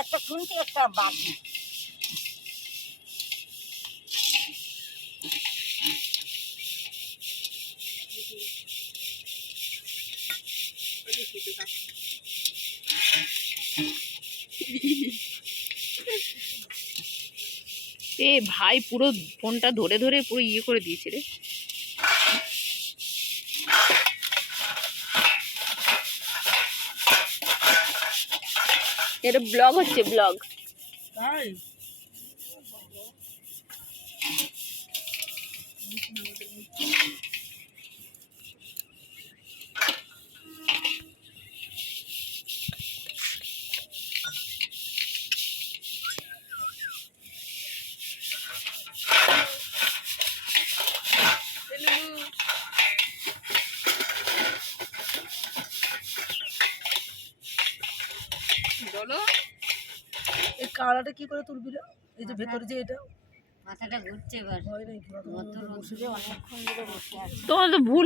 একটা শুনছি একটা বাকি। এ ভাই পুরো ফোনটা ধরে ধরে পুরো ইয়ে করে দিয়েছে রে। এটা ব্লগ হচ্ছে, ব্লগ। তাই বলো এই কালাটা কি করে তুলবি রে? এই যে ভেতরে যে এটা মাথাটা ঘুরছে এবার। হয় নাকি? অত রোদ্দুরে অনেকক্ষণ ধরে বসে আছে। তোমার তো ভুল